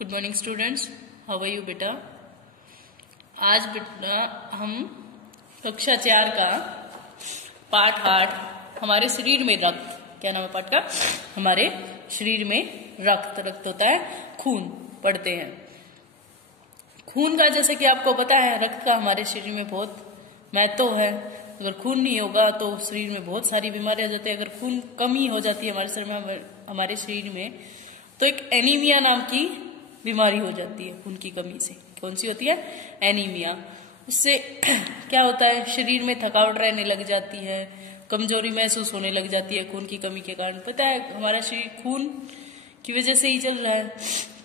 Good morning students, how are you बेटा। आज बेटा हम कक्षा 4 का पाठ 8 हमारे शरीर में रक्त, क्या नाम है पाठ का? हमारे शरीर में रक्त होता है खून, पढ़ते हैं। खून का जैसे कि आपको पता है रक्त का हमारे शरीर में बहुत महत्व है। अगर खून नहीं होगा तो शरीर में बहुत सारी बीमारियां हो जाती है। अगर खून कमी हो जाती है हमारे शरीर में तो एक एनीमिया नाम की बीमारी हो जाती है खून की कमी से। कौन सी होती है? एनीमिया। उससे क्या होता है, शरीर में थकावट रहने लग जाती है, कमजोरी महसूस होने लग जाती है खून की कमी के कारण। पता है हमारा शरीर खून की वजह से ही चल रहा है।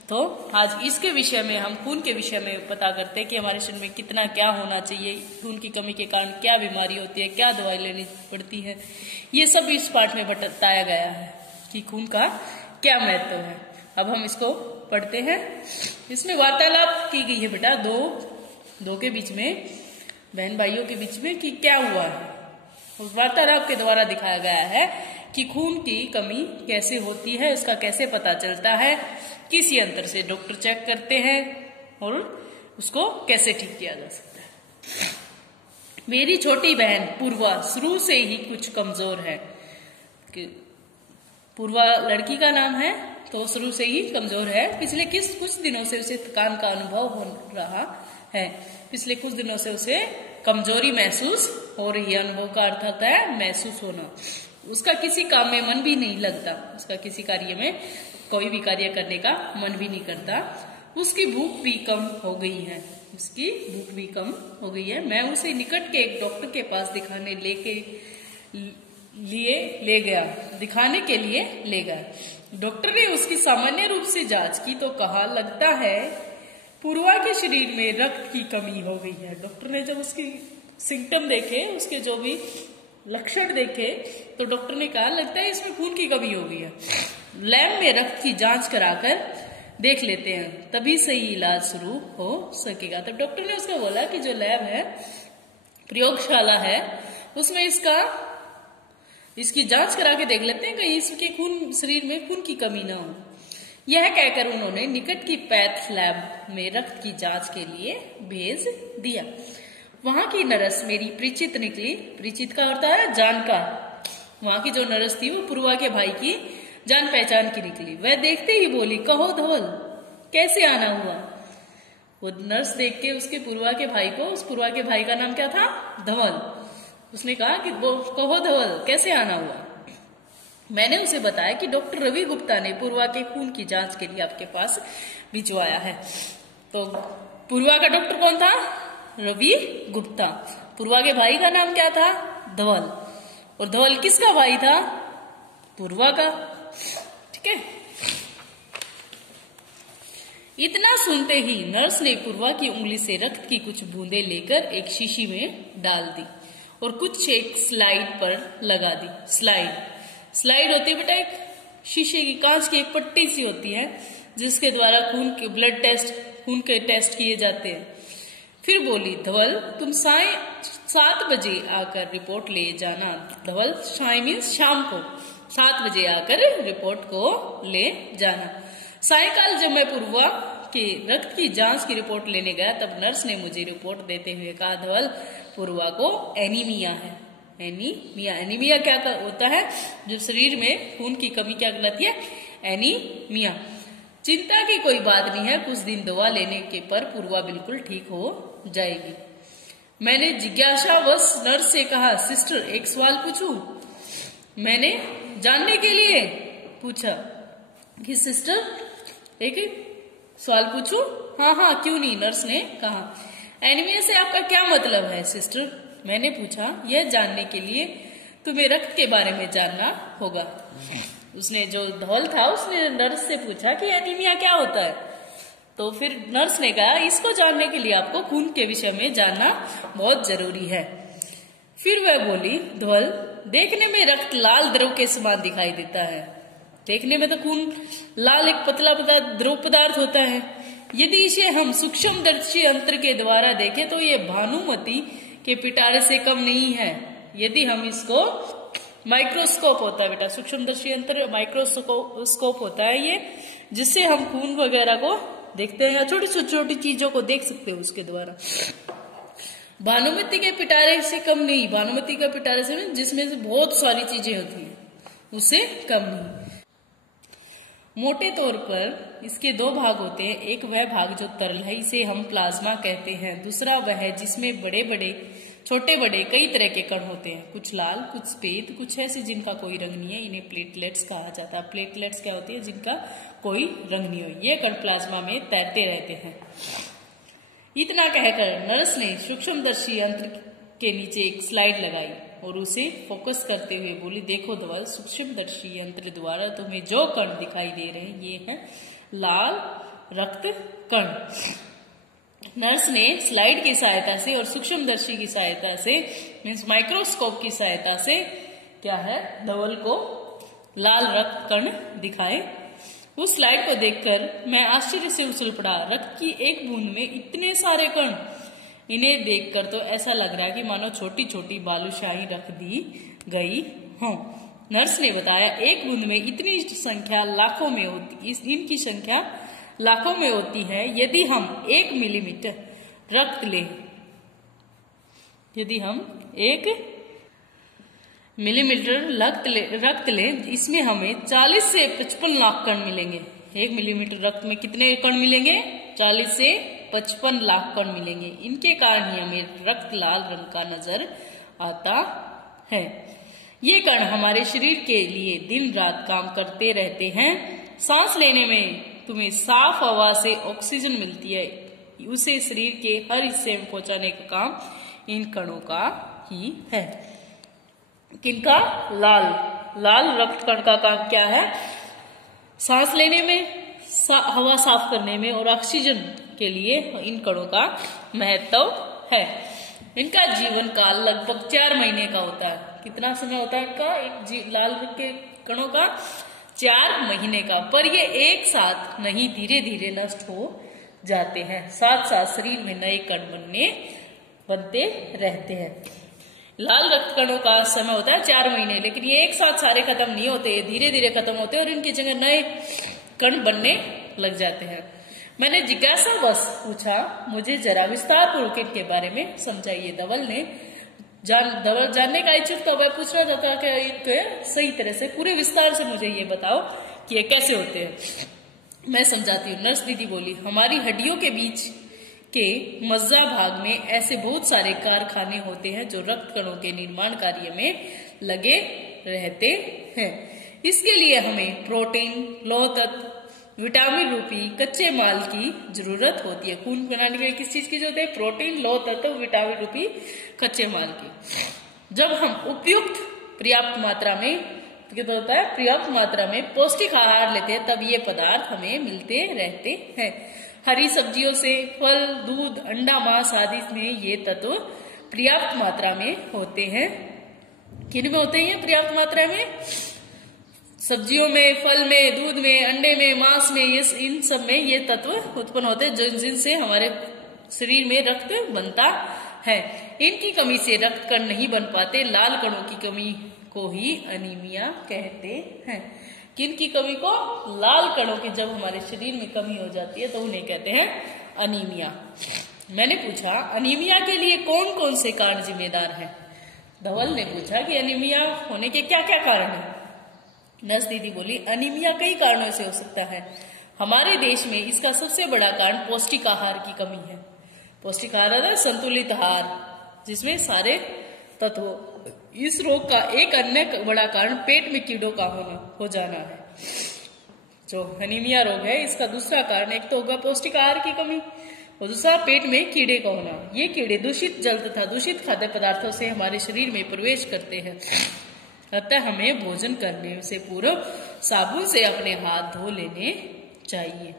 तो आज इसके विषय में हम खून के विषय में पता करते हैं कि हमारे शरीर में कितना क्या होना चाहिए, खून की कमी के कारण क्या बीमारी होती है, क्या दवाई लेनी पड़ती है। ये सब इस पाठ में बताया गया है कि खून का क्या महत्व है। अब हम इसको पढ़ते हैं। इसमें वार्तालाप की गई है बेटा दो के बीच में, बहन भाइयों के बीच में, कि क्या हुआ है। उस वार्तालाप के द्वारा दिखाया गया है कि खून की कमी कैसे होती है, उसका कैसे पता चलता है, किस यंत्र से डॉक्टर चेक करते हैं और उसको कैसे ठीक किया जा सकता है। मेरी छोटी बहन पूर्वा शुरू से ही कुछ कमजोर है। पूर्वा लड़की का नाम है तो शुरू से ही कमजोर है। पिछले कुछ दिनों से उसे थकान का अनुभव हो रहा है। पिछले कुछ दिनों से उसे कमजोरी महसूस हो रही है। अनुभव का अर्थ होता है महसूस होना। उसका किसी काम में मन भी नहीं लगता। उसका किसी कार्य में कोई भी कार्य करने का मन भी नहीं करता। उसकी भूख भी कम हो गई है। उसकी भूख भी कम हो गई है। मैं उसे निकट के एक डॉक्टर के पास दिखाने के लिए ले गया। डॉक्टर ने उसकी सामान्य रूप से जांच की तो कहा, लगता है पूर्वा के शरीर में रक्त की कमी हो गई है। डॉक्टर ने जब उसकी सिम्टम देखे, उसके जो भी लक्षण देखे, तो डॉक्टर ने कहा लगता है इसमें खून की कमी हो गई है। लैब में रक्त की जांच कराकर देख लेते हैं, तभी सही इलाज शुरू हो सकेगा। तब डॉक्टर ने उसको बोला कि जो लैब है, प्रयोगशाला है, उसमें इसकी जांच करा के देख लेते हैं कहीं इसके शरीर में खून की कमी ना हो। यह कहकर उन्होंने निकट की पैथ लैब में रक्त की जांच के लिए भेज दिया। वहां की नर्स मेरी परिचित निकली। परिचित का होता है जानकार। वहां की जो नर्स थी वो पूर्वा के भाई की जान पहचान की निकली। वह देखते ही बोली, कहो धवल कैसे आना हुआ। वो नर्स देख के उसके पूर्वा के भाई को, उस पूर्वा के भाई का नाम क्या था? धवल। उसने कहा कि वो कहो धवल कैसे आना हुआ। मैंने उसे बताया कि डॉक्टर रवि गुप्ता ने पूर्वा के खून की जांच के लिए आपके पास भिजवाया है। तो पूर्वा का डॉक्टर कौन था? रवि गुप्ता। पूर्वा के भाई का नाम क्या था? धवल। और धवल किसका भाई था? पूर्वा का। ठीक है। इतना सुनते ही नर्स ने पूर्वा की उंगली से रक्त की कुछ बूंदें लेकर एक शीशी में डाल दी और कुछ एक स्लाइड पर लगा दी। स्लाइड होती है बेटा एक शीशे की, कांच की एक पट्टी सी होती है जिसके द्वारा खून के टेस्ट किए जाते हैं। फिर बोली, धवल तुम साय 7 बजे आकर रिपोर्ट ले जाना। धवल साय मीन्स शाम को 7 बजे आकर रिपोर्ट को ले जाना। सायकाल जब मैं पूर्वा के रक्त की जांच की रिपोर्ट लेने गया तब नर्स ने मुझे रिपोर्ट देते हुए कहा, धवल पूर्वा को एनीमिया है। एनीमिया क्या होता है? जो शरीर में खून की कमी क्या कहलाती है? एनीमिया। चिंता की कोई बात नहीं है, कुछ दिन दवा लेने के पर पूर्वा बिल्कुल ठीक हो जाएगी। मैंने जिज्ञासावश नर्स से कहा, सिस्टर एक सवाल पूछूं? मैंने जानने के लिए पूछा कि सिस्टर एक सवाल पूछूं? हाँ क्यों नहीं, नर्स ने कहा। एनीमिया से आपका क्या मतलब है सिस्टर? मैंने पूछा, यह जानने के लिए तुम्हें रक्त के बारे में जानना होगा। उसने जो धवल था उसने नर्स से पूछा कि एनीमिया क्या होता है। तो फिर नर्स ने कहा, इसको जानने के लिए आपको खून के विषय में जानना बहुत जरूरी है। फिर वह बोली, धवल देखने में रक्त लाल द्रव के समान दिखाई देता है। देखने में तो खून लाल एक पतला द्रव पदार्थ होता है। यदि इसे हम सूक्ष्मदर्शी यंत्र के द्वारा देखें तो ये भानुमति के पिटारे से कम नहीं है। यदि हम इसको, माइक्रोस्कोप होता है बेटा, सूक्ष्मदर्शी यंत्र माइक्रोस्कोप होता है ये, जिससे हम खून वगैरह को देखते हैं या छोटी छोटी चीजों को देख सकते हो उसके द्वारा। भानुमति के पिटारे से कम नहीं, भानुमति का पिटारे से जिसमें से बहुत सारी चीजें होती है उससे कम नहीं। मोटे तौर पर इसके दो भाग होते हैं, एक वह भाग जो तरल है, इसे हम प्लाज्मा कहते हैं। दूसरा वह है जिसमें बड़े बड़े छोटे बड़े कई तरह के कण होते हैं, कुछ लाल, कुछ सफेद, कुछ ऐसे जिनका कोई रंग नहीं है, इन्हें प्लेटलेट्स कहा जाता है। प्लेटलेट्स क्या होती है? जिनका कोई रंग नहीं हो। ये कण प्लाज्मा में तैरते रहते हैं। इतना कहकर नर्स ने सूक्ष्मदर्शी यंत्र के नीचे एक स्लाइड लगाई और उसे फोकस करते हुए बोली, देखो धवल, सूक्ष्मदर्शी यंत्र द्वारा तुम्हें जो कण दिखाई दे रहे हैं ये है लाल रक्त कण। नर्स ने स्लाइड की सहायता से और सूक्ष्मदर्शी की सहायता से मीन्स माइक्रोस्कोप की सहायता से क्या है, धवल को लाल रक्त कण दिखाए। उस स्लाइड को देखकर मैं आश्चर्य से उछल पड़ा। रक्त की एक बूंद में इतने सारे कण, इन्हें देखकर तो ऐसा लग रहा है कि मानो छोटी छोटी बालूशाही रख दी गई हो। नर्स ने बताया, एक बूंद में इतनी संख्या लाखों में होती, इनकी संख्या लाखों में होती है। यदि हम 1 मिलीमीटर रक्त लें, यदि हम 1 मिलीमीटर रक्त लें, इसमें हमें 40 से 55 लाख कण मिलेंगे। 1 मिलीमीटर रक्त में कितने कण मिलेंगे? 40 से 55 लाख कण मिलेंगे। इनके कारण ही हमें रक्त लाल रंग का नजर आता है। ये कण हमारे शरीर के लिए दिन रात काम करते रहते हैं। सांस लेने में तुम्हें साफ हवा से ऑक्सीजन मिलती है, उसे शरीर के हर हिस्से में पहुंचाने का काम इन कणों का ही है। किनका? लाल रक्त कण का काम क्या है? सांस लेने में, हवा साफ करने में और ऑक्सीजन के लिए इन कणों का महत्व है। इनका जीवन काल लगभग 4 महीने का होता है। कितना समय होता है इनका? लाल रक्त के कणों का 4 महीने का। पर ये एक साथ नहीं, धीरे धीरे नष्ट हो जाते हैं। साथ साथ शरीर में नए कण बनते रहते हैं। लाल रक्त कणों का समय होता है 4 महीने, लेकिन ये एक साथ सारे खत्म नहीं होते, धीरे धीरे खत्म होते हैं और इनकी जगह नए कण बनने लग जाते हैं। मैंने जिज्ञासा बस पूछा, मुझे जरा विस्तार पूर्वक इनके बारे में समझाइए। धवल जानने का इच्छुक तो वह पूछना चाहता कि सही तरह से पूरे विस्तार से मुझे ये बताओ कि ये कैसे होते हैं। मैं समझाती हूँ। नर्स दीदी बोली, हमारी हड्डियों के बीच के मज्जा भाग में ऐसे बहुत सारे कारखाने होते हैं जो रक्त कणों के निर्माण कार्य में लगे रहते हैं। इसके लिए हमें प्रोटीन, लौह तत्व, विटामिन रूपी कच्चे माल की जरूरत होती है। खून बनाने के लिए किस चीज की जरूरत है? प्रोटीन, लौह तत्व, विटामिन रूपी कच्चे माल की। जब हम उपयुक्त पर्याप्त मात्रा में पौष्टिक आहार लेते हैं, तब ये पदार्थ हमें मिलते रहते हैं। हरी सब्जियों से, फल, दूध, अंडा, मांस आदि में ये तत्व पर्याप्त मात्रा में होते हैं। किन में होते हैं पर्याप्त मात्रा में? सब्जियों में, फल में, दूध में, अंडे में, मांस में, इन सब में ये तत्व उत्पन्न होते हैं जिनसे हमारे शरीर में रक्त बनता है। इनकी कमी से रक्त कण नहीं बन पाते। लाल कणों की कमी को ही अनीमिया कहते हैं। किनकी कमी को? लाल कणों की जब हमारे शरीर में कमी हो जाती है तो उन्हें कहते हैं अनीमिया। मैंने पूछा, अनीमिया के लिए कौन कौन से कारण जिम्मेदार हैं? धवल ने पूछा कि अनीमिया होने के क्या क्या कारण हैं। नर्स दीदी बोली, अनीमिया कई कारणों से हो सकता है। हमारे देश में इसका सबसे बड़ा कारण पौष्टिक आहार की कमी है। पौष्टिक आहार है संतुलित आहार जिसमें सारे तत्व। इस रोग का एक अन्य बड़ा कारण पेट में कीड़ों का हो जाना है। जो अनीमिया रोग है इसका दूसरा कारण एक तो होगा पौष्टिक आहार की कमी और दूसरा पेट में कीड़े का होना। ये कीड़े दूषित जल तथा दूषित खाद्य पदार्थों से हमारे शरीर में प्रवेश करते हैं। अतः हमें भोजन करने से पूर्व साबुन से अपने हाथ धो लेने चाहिए।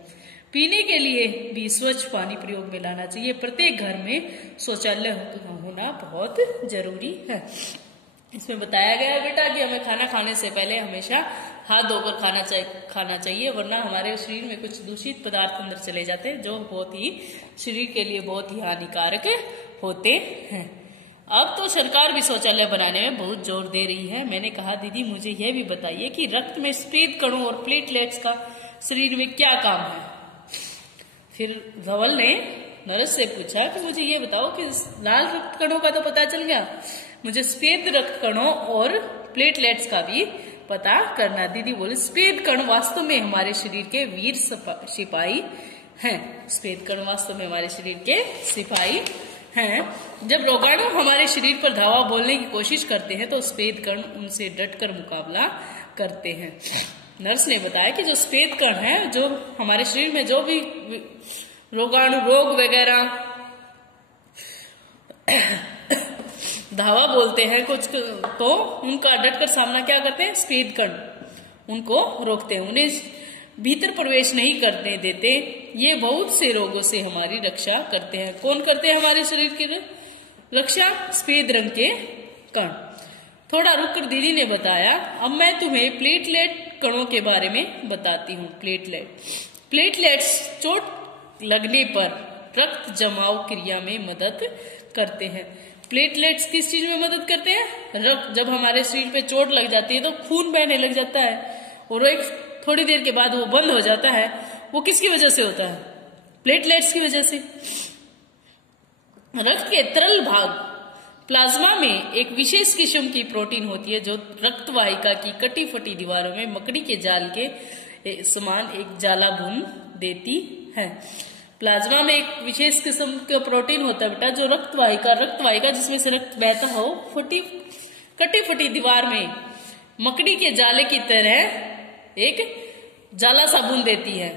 पीने के लिए भी स्वच्छ पानी प्रयोग में लाना चाहिए। प्रत्येक घर में शौचालय होना बहुत जरूरी है। इसमें बताया गया है बेटा कि हमें खाना खाने से पहले हमेशा हाथ धोकर खाना चाहिए, वरना हमारे शरीर में कुछ दूषित पदार्थ अंदर चले जाते हैं जो बहुत ही शरीर के लिए बहुत ही हानिकारक होते हैं। अब तो सरकार भी शौचालय बनाने में बहुत जोर दे रही है। मैंने कहा, दीदी मुझे यह भी बताइए कि रक्त में सफेद कणों और प्लेटलेट्स का शरीर में क्या काम है? फिर धवल ने नर्स से पूछा कि मुझे ये बताओ कि लाल रक्त कणों का तो पता चल गया, मुझे सफेद रक्त कणों और प्लेटलेट्स का भी पता करना। दीदी बोले सफेद कण वास्तव में हमारे शरीर के वीर सिपाही हैं। सफेद कण वास्तव में हमारे शरीर के सिपाही हैं। जब रोगाणु हमारे शरीर पर धावा बोलने की कोशिश करते हैं तो सफेद कण उनसे डटकर मुकाबला करते हैं। नर्स ने बताया कि जो सफेद कण है, जो हमारे शरीर में जो भी रोगाणु रोग वगैरह धावा बोलते हैं कुछ, तो उनका डटकर सामना क्या करते हैं, सफेद कण उनको रोकते हैं, उन्हें भीतर प्रवेश नहीं करने देते। ये बहुत से रोगों से हमारी रक्षा करते हैं। कौन करते हैं हमारे शरीर की रक्षा? सफेद रंग के कण। थोड़ा रुककर दीदी ने बताया, अब मैं तुम्हें प्लेटलेट कणों के बारे में बताती हूँ। प्लेटलेट्स चोट लगने पर रक्त जमाव क्रिया में मदद करते हैं। प्लेटलेट्स किस चीज में मदद करते हैं? रक्त, जब हमारे शरीर पे चोट लग जाती है तो खून बहने लग जाता है और एक थोड़ी देर के बाद वो बंद हो जाता है। वो किसकी वजह से होता है? प्लेटलेट्स की वजह से। रक्त के तरल भाग प्लाज्मा में एक विशेष किस्म की प्रोटीन होती है जो रक्त वाहिका की कटी फटी दीवारों में मकड़ी के जाल के समान एक जाला बुन देती है। प्लाज्मा में एक विशेष किस्म का प्रोटीन होता है बेटा, जो रक्त वाहिका जिसमें से रक्त बहता हो, कटी फटी दीवार में मकड़ी के जाले की तरह एक जाला सा बुन देती है।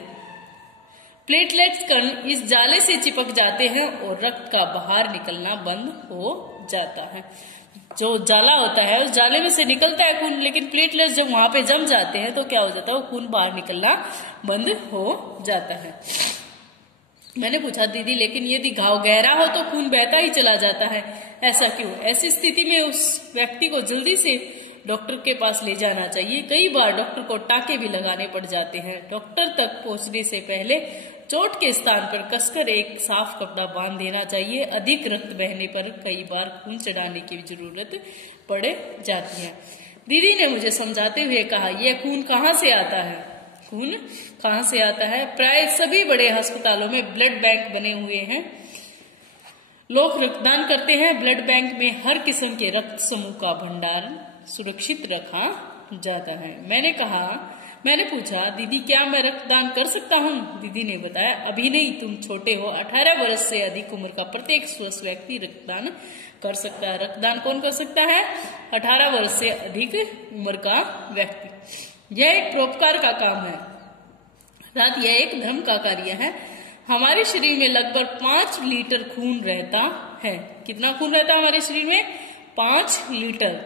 प्लेटलेट्स कण इस जाले से चिपक जाते हैं और रक्त का बाहर निकलना बंद हो जाता है। जो जाला होता है उस जाले में से निकलता है खून, लेकिन प्लेटलेट्स जब वहां पे जम जाते हैं तो क्या हो जाता है, वो खून बाहर निकलना बंद हो जाता है। मैंने पूछा, दीदी लेकिन यदि घाव गहरा हो तो खून बहता ही चला जाता है, ऐसा क्यों? ऐसी स्थिति में उस व्यक्ति को जल्दी से डॉक्टर के पास ले जाना चाहिए। कई बार डॉक्टर को टाके भी लगाने पड़ जाते हैं। डॉक्टर तक पहुंचने से पहले चोट के स्थान पर कसकर एक साफ कपड़ा बांध देना चाहिए। अधिक रक्त बहने पर कई बार खून चढ़ाने की जरूरत पड़ जाती है। दीदी ने मुझे समझाते हुए कहा, यह खून कहाँ से आता है? खून कहाँ से आता है? प्राय सभी बड़े अस्पतालों में ब्लड बैंक बने हुए हैं। लोग रक्तदान करते हैं। ब्लड बैंक में हर किस्म के रक्त समूह का भंडारण सुरक्षित रखा जाता है। मैंने पूछा, दीदी क्या मैं रक्तदान कर सकता हूँ? दीदी ने बताया, अभी नहीं, तुम छोटे हो। 18 वर्ष से अधिक उम्र का प्रत्येक स्वस्थ व्यक्ति रक्तदान कर सकता है। रक्तदान कौन कर सकता है? 18 वर्ष से अधिक उम्र का व्यक्ति। यह एक परोपकार का काम है, यह एक धर्म का कार्य है। हमारे शरीर में लगभग 5 लीटर खून रहता है। कितना खून रहता है हमारे शरीर में? 5 लीटर।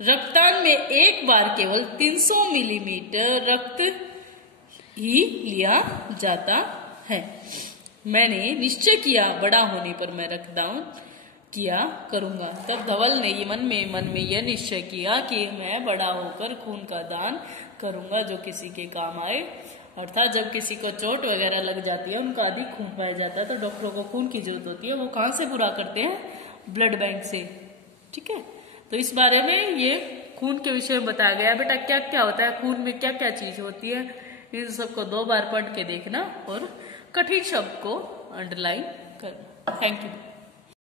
रक्तदान में एक बार केवल 300 मिलीमीटर रक्त ही लिया जाता है। मैंने निश्चय किया, बड़ा होने पर मैं रक्तदान किया करूंगा। तब धवल ने मन में यह निश्चय किया कि मैं बड़ा होकर खून का दान करूंगा जो किसी के काम आए। अर्थात जब किसी को चोट वगैरह लग जाती है, उनका अधिक खून पाया जाता है, तो डॉक्टरों को खून की जरूरत होती है। वो कहाँ से पूरा करते हैं? ब्लड बैंक से। ठीक है, तो इस बारे में ये खून के विषय में बताया गया। बेटा क्या क्या होता है खून में, क्या क्या चीज होती है, इन सबको 2 बार पढ़ के देखना और कठिन शब्द को अंडरलाइन करना। Thank you.